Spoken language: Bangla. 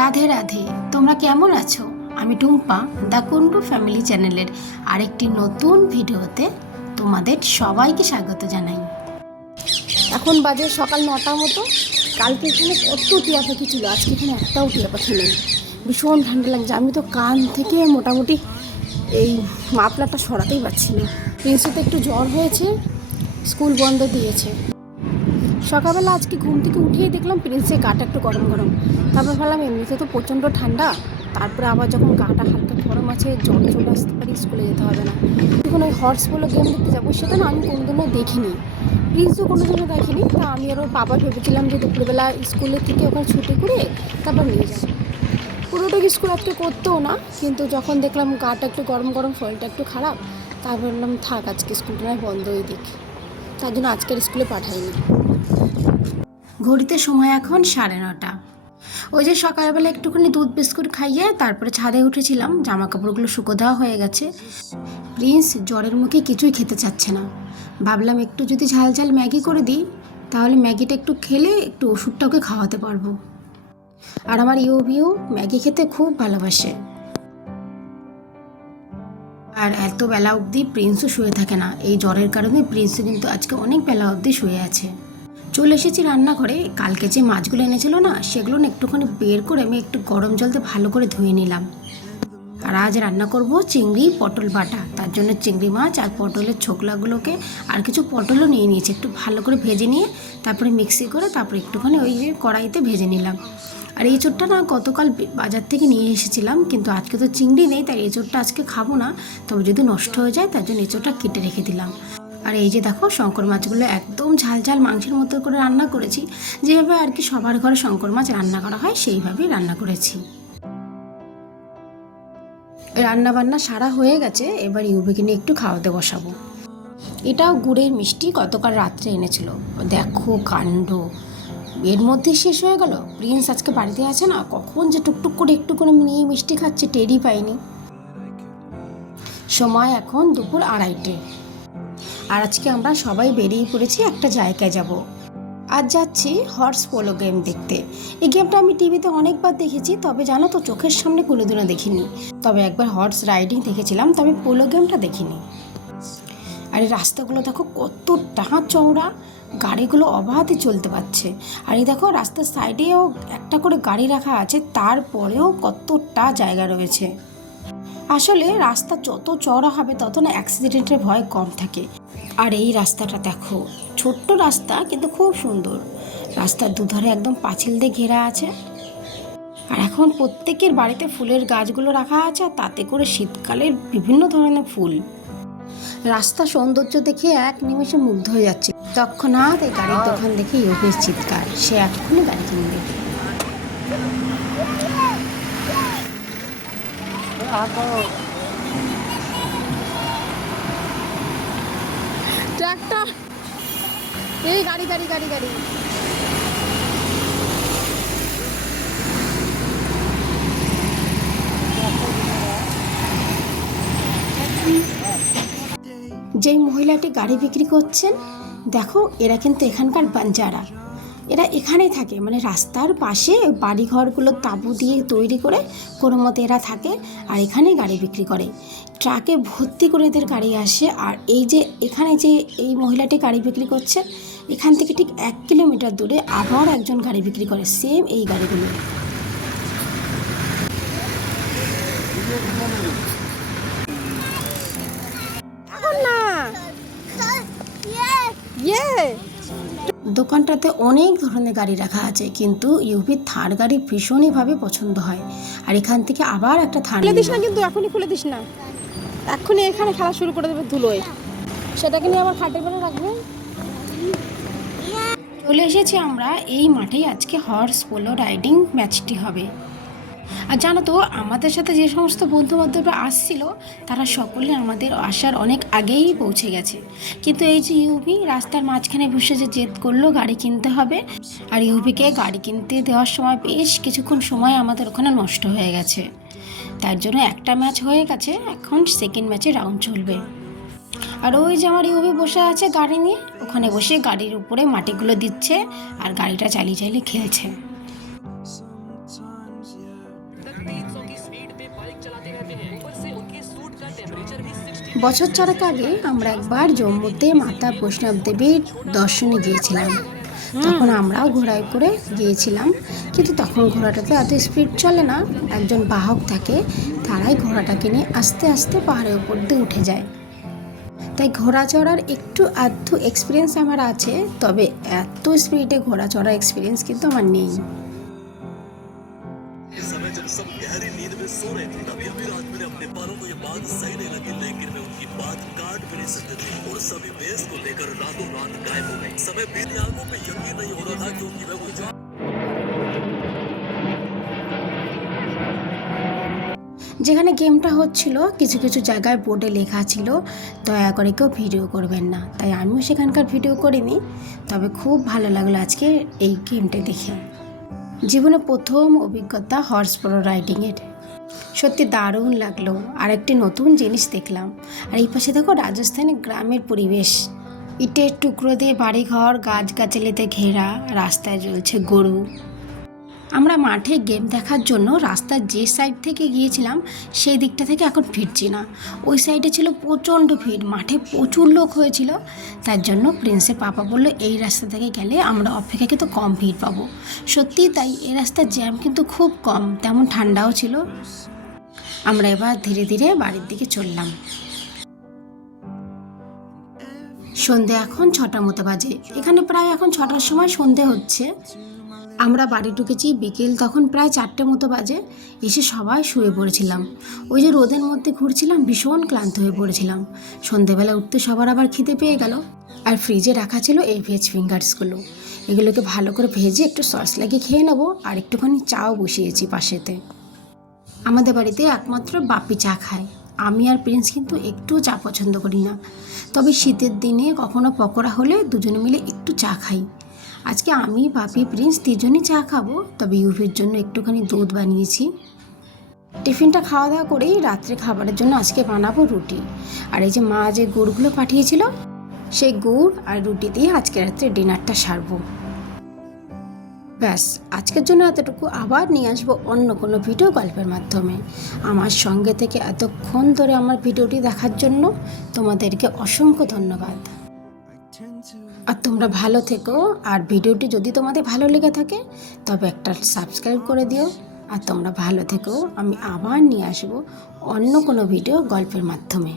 রাধে রাধে, তোমরা কেমন আছো? আমি টুম্পা, দ্য কুন্ডু ফ্যামিলি চ্যানেলের আরেকটি নতুন ভিডিওতে তোমাদের সবাইকে স্বাগত জানাই। এখন বাজে সকাল নটা মতো। কালকে এখানে কত টিয়া পাখি ছিল, আজকে এখানে একটাও টিয়া পাখি নেই। ভীষণ ঠান্ডা লাগছে, আমি তো কান থেকে মোটামুটি এই মাফলারটা সরাতেই পারছি না। প্রিন্সের তো একটু জ্বর হয়েছে, স্কুল বন্ধ দিয়েছে। সকালবেলা আজকে ঘুম থেকে উঠিয়ে দেখলাম প্রিন্সের গাটা একটু গরম গরম। তারপর ভাবলাম, এমনিতে তো প্রচণ্ড ঠান্ডা। তারপরে আবার যখন গাটা হালকা গরম আছে, জ্বর চলে আসতে পারি, স্কুলে যেতে হবে না। যখন ওই হর্স বলে গেম দেখতে যাব, সেটা না আমি কোনোদিনও দেখিনি। প্রিন্সও কোনো দিনও দেখিনি, তা আমি আরও বাবা ভেবেছিলাম যে দুপুরবেলা স্কুলের থেকে ওখানে ছুটি করে তারপর নিয়ে যাব। পুরোটা স্কুল আজকে করতেও না, কিন্তু যখন দেখলাম গাটা একটু গরম গরম, শরীরটা একটু খারাপ, তারপর বললাম থাক, আজকে স্কুলটা নয় বন্ধই দিক তার জন্য আজকের স্কুলে পাঠাইনি। ঘড়িতে সময় এখন সাড়ে নটা। ওই যে সকালবেলা একটুখানি দুধ, বিস্কুট খাইয়ে তারপরে ছাদে উঠেছিলাম জামা কাপড়গুলো শুকো দেওয়া হয়ে গেছে। প্রিন্স জ্বরের মুখে কিছুই খেতে চাচ্ছে না। ভাবলাম একটু যদি ঝাল ঝাল ম্যাগি করে দিই, তাহলে ম্যাগিটা একটু খেলে একটু ওষুধটা ওকে খাওয়াতে পারব। আর আমার ইউভিও ম্যাগি খেতে খুব ভালোবাসে। আর এত বেলা অবধি প্রিন্সও শুয়ে থাকে না। এই জ্বরের কারণে প্রিন্সও কিন্তু আজকে অনেক বেলা অবধি শুয়ে আছে। চলে এসেছি রান্নাঘরে। কালকে যে মাছগুলো এনেছিল না, সেগুলো না একটুখানি বের করে আমি একটু গরম জলতে ভালো করে ধুয়ে নিলাম। আর আজ রান্না করব চিংড়ি, পটল বাটা। তার জন্য চিংড়ি মাছ আর পটলের ছোকলাগুলোকে আর কিছু পটলও নিয়ে নিয়েছি। একটু ভালো করে ভেজে নিয়ে তারপরে মিক্সি করে তারপরে একটুখানি ওই কড়াইতে ভেজে নিলাম। আর এই চোরটা না গতকাল বাজার থেকে নিয়ে এসেছিলাম, কিন্তু আজকে তো চিংড়ি নেই, তাই এই চোরটা আজকে খাব না। তবে যদি নষ্ট হয়ে যায়, তার জন্য এই চোরটা কেটে রেখে দিলাম। আর এই যে দেখো, শঙ্কর মাছগুলো একদম ঝাল ঝাল মাংসের মতো করে রান্না করেছি। যেভাবে আর কি সবার ঘরে শঙ্কর মাছ রান্না করা হয়, সেইভাবেই রান্না করেছি। রান্না বান্না সারা হয়ে গেছে, এবার ইউবিকে নিয়ে একটু খাওয়াতে বসাবো। এটাও গুড়ের মিষ্টি, গতকাল রাত্রে এনেছিল। দেখো কাণ্ড। এর মধ্যে শেষ হয়ে গেল? প্রিন্স আজকে বাড়িতে আছে না? কখন যে টুকটুক করে একটু করে নিয়ে মিষ্টি খাচ্ছে, টেরই পাইনি। সময় এখন দুপুর আড়াইটে। আর আজকে আমরা সবাই বেরিয়ে পড়েছি একটা জায়গায় যাব। আজ যাচ্ছি হর্স পোলো গেম দেখতে। এই গেমটা আমি টিভিতে অনেকবার দেখেছি, তবে জানো তো চোখের সামনে কোনোদিনও দেখিনি। তবে একবার হর্স রাইডিং দেখেছিলাম, তবে পোলো গেমটা দেখিনি। আর এই রাস্তাগুলো দেখো কতটা চওড়া, গাড়িগুলো অবাধে চলতে পারছে। আর এই দেখো রাস্তার সাইডেও একটা করে গাড়ি রাখা আছে, তারপরেও কতটা জায়গা রয়েছে। আসলে রাস্তা যত চওড়া হবে তত না অ্যাক্সিডেন্টের ভয় কম থাকে। আর এই রাস্তাটা দেখো, ছোট্ট রাস্তা কিন্তু খুব সুন্দর। রাস্তার দুধারে একদম পাঁচিল দিয়ে ঘেরা আছে। আর এখন প্রত্যেকের বাড়িতে ফুলের গাছগুলো রাখা আছে, আর তাতে করে শীতকালের বিভিন্ন ধরনের ফুল। রাস্তা সৌন্দর্য দেখে এক নিমেষে মুগ্ধ হয়ে যাচ্ছে। তৎক্ষণাৎ এই গাড়ির দোকান দেখে ইয়োগের চিৎকার। সে এখনই গাড়ি কিনবে ট্রাক্টর। এই গাড়ি গাড়ি গাড়ি গাড়ি। যেই মহিলাটি গাড়ি বিক্রি করছেন, দেখো এরা কিন্তু এখানকার বাঞ্জারা। এরা এখানেই থাকে। মানে রাস্তার পাশে বাড়ি ঘরগুলো তাঁবু দিয়ে তৈরি করে কোনো মতে এরা থাকে আর এখানেই গাড়ি বিক্রি করে। ট্রাকে ভর্তি করে এদের গাড়ি আসে আর এই যে এখানে যে এই মহিলাটি গাড়ি বিক্রি করছে, এখান থেকে ঠিক এক কিলোমিটার দূরে আবার একজন গাড়ি বিক্রি করে, সেম এই গাড়িগুলো। দোকানটাতে অনেক ধরনের গাড়ি রাখা আছে কিন্তু ইউপি থার গাড়ি ভীষণইভাবে পছন্দ হয়। আর এখান থেকে আবার একটা থার খুলে দিস না কিন্তু এখনই খুলে দিস না। এখনই এখানে খেলা শুরু করে দেবে ধুলোয়। সেটাকে নিয়ে আবার খাটের বেলা রাখবে? চলে এসেছি আমরা এই মাঠেই আজকে হর্স পোলো রাইডিং ম্যাচটি হবে। আর জানো তো, আমাদের সাথে যে সমস্ত বন্ধু বান্ধবরা আসছিল, তারা সকলে আমাদের আসার অনেক আগেই পৌঁছে গেছে। কিন্তু এই যে ইউবি রাস্তার মাঝখানে বসে যে জেদ করল, গাড়ি কিনতে হবে। আর ইউবিকে গাড়ি কিনতে দেওয়ার সময় বেশ কিছুক্ষণ সময় আমাদের ওখানে নষ্ট হয়ে গেছে। তার জন্য একটা ম্যাচ হয়ে গেছে, এখন সেকেন্ড ম্যাচে রাউন্ড চলবে। আর ওই যে আমার ইউবি বসে আছে গাড়ি নিয়ে, ওখানে বসে গাড়ির উপরে মাটিগুলো দিচ্ছে, আর গাড়িটা চালিয়ে চালিয়ে খেলছে। বছর চারেক আগে আমরা একবার জম্মুতে মাতা বৈষ্ণব দেবীর দর্শনে গিয়েছিলাম। তখন আমরাও ঘোড়ায় করে গিয়েছিলাম কিন্তু তখন ঘোড়াটাতে এত স্পিড চলে না একজন বাহক থাকে তারাই ঘোড়াটাকে নিয়ে আস্তে আস্তে পাহাড়ের উপর দিয়ে উঠে যায়। তাই ঘোড়া চড়ার একটু আধটু এক্সপিরিয়েন্স আমার আছে তবে এত স্পিডে ঘোড়া চড়ার এক্সপিরিয়েন্স কিন্তু আমার নেই। इस समय जब सब गहरी नींद में सो रहे थे तभी अभी रात मैंने अपने बालों को ये बात सही नहीं लगी लेकिन मैं उनकी बात काट भी नहीं सकती थी और सभी बेस को लेकर रातों रात गायब हो गए समय बीते आंखों पे यकीन नहीं हो रहा था क्योंकि मैं वो जा যেখানে গেমটা হচ্ছিল কিছু কিছু জায়গায় বোর্ডে লেখা ছিল দয়া করে কেউ ভিডিও করবেন না তাই আমিও সেখানকার ভিডিও করিনি তবে খুব ভালো লাগলো আজকে এই গেমটা দেখে জীবনে প্রথম অভিজ্ঞতা হর্স প্রো রাইডিংয়ের সত্যি দারুণ লাগল। আর একটি নতুন জিনিস দেখলাম। আর এই পাশে দেখো রাজস্থানের গ্রামের পরিবেশ। ইটের টুকরো দিয়ে বাড়িঘর, গাছগাছালিতে ঘেরা, রাস্তায় চলছে গরু। আমরা মাঠে গেম দেখার জন্য রাস্তার যে সাইড থেকে গিয়েছিলাম, সেই দিকটা থেকে এখন ফিরছি না। ওই সাইডে ছিল প্রচণ্ড ভিড়, মাঠে প্রচুর লোক হয়েছিল। তার জন্য প্রিন্সের পাপা বলল, এই রাস্তা থেকে গেলে আমরা অপেক্ষাকৃত কম ভিড় পাবো। সত্যিই তাই, এই রাস্তার জ্যাম কিন্তু খুব কম, তেমন ঠান্ডাও ছিল। আমরা এবার ধীরে ধীরে বাড়ির দিকে চললাম। সন্ধে এখন ছটা মতো বাজে। এখানে প্রায় এখন ছটার সময় সন্ধে হচ্ছে। আমরা বাড়ি ঢুকেছি বিকেল তখন প্রায় চারটে মতো বাজে। এসে সবাই শুয়ে পড়েছিলাম। ওই যে রোদের মধ্যে ঘুরছিলাম, ভীষণ ক্লান্ত হয়ে পড়েছিলাম। সন্ধেবেলা উঠতে সবার আবার খিদে পেয়ে গেল। আর ফ্রিজে রাখা ছিল এই ভেজ ফিঙ্গার্সগুলো এগুলোকে ভালো করে ভেজে একটু সস লাগিয়ে খেয়ে নেব। আর একটুখানি চাও বসিয়েছি পাশেতে। আমাদের বাড়িতে একমাত্র বাপি চা খায়। আমি আর প্রিন্স কিন্তু একটুও চা পছন্দ করি না। তবে শীতের দিনে কখনো পকোড়া হলে দুজনে মিলে একটু চা খাই। আজকে আমি, বাপি, প্রিন্স তিনজনই চা খাব, তবে ইউভির জন্য একটুখানি দুধ বানিয়েছি। টিফিনটা খাওয়া দাওয়া করেই রাত্রে খাবারের জন্য আজকে বানাবো রুটি। আর এই যে মা যে গুড়গুলো পাঠিয়েছিল, সেই গুড় আর রুটি দিয়ে আজকে রাত্রে ডিনারটা সারবো। ব্যাস, আজকের জন্য এতটুকু। আবার নিয়ে আসব অন্য কোনো ভিডিও গল্পের মাধ্যমে। আমার সঙ্গে থেকে এতক্ষণ ধরে আমার ভিডিওটি দেখার জন্য তোমাদেরকে অসংখ্য ধন্যবাদ। আর তোমরা ভালো থেকো, আর ভিডিওটি যদি তোমাদের ভালো লেগে থাকে, তবে একটা সাবস্ক্রাইব করে দিও। আর তোমরা ভালো থেকো, আমি আবার নিয়ে আসব অন্য কোনো ভিডিও গল্পের মাধ্যমে।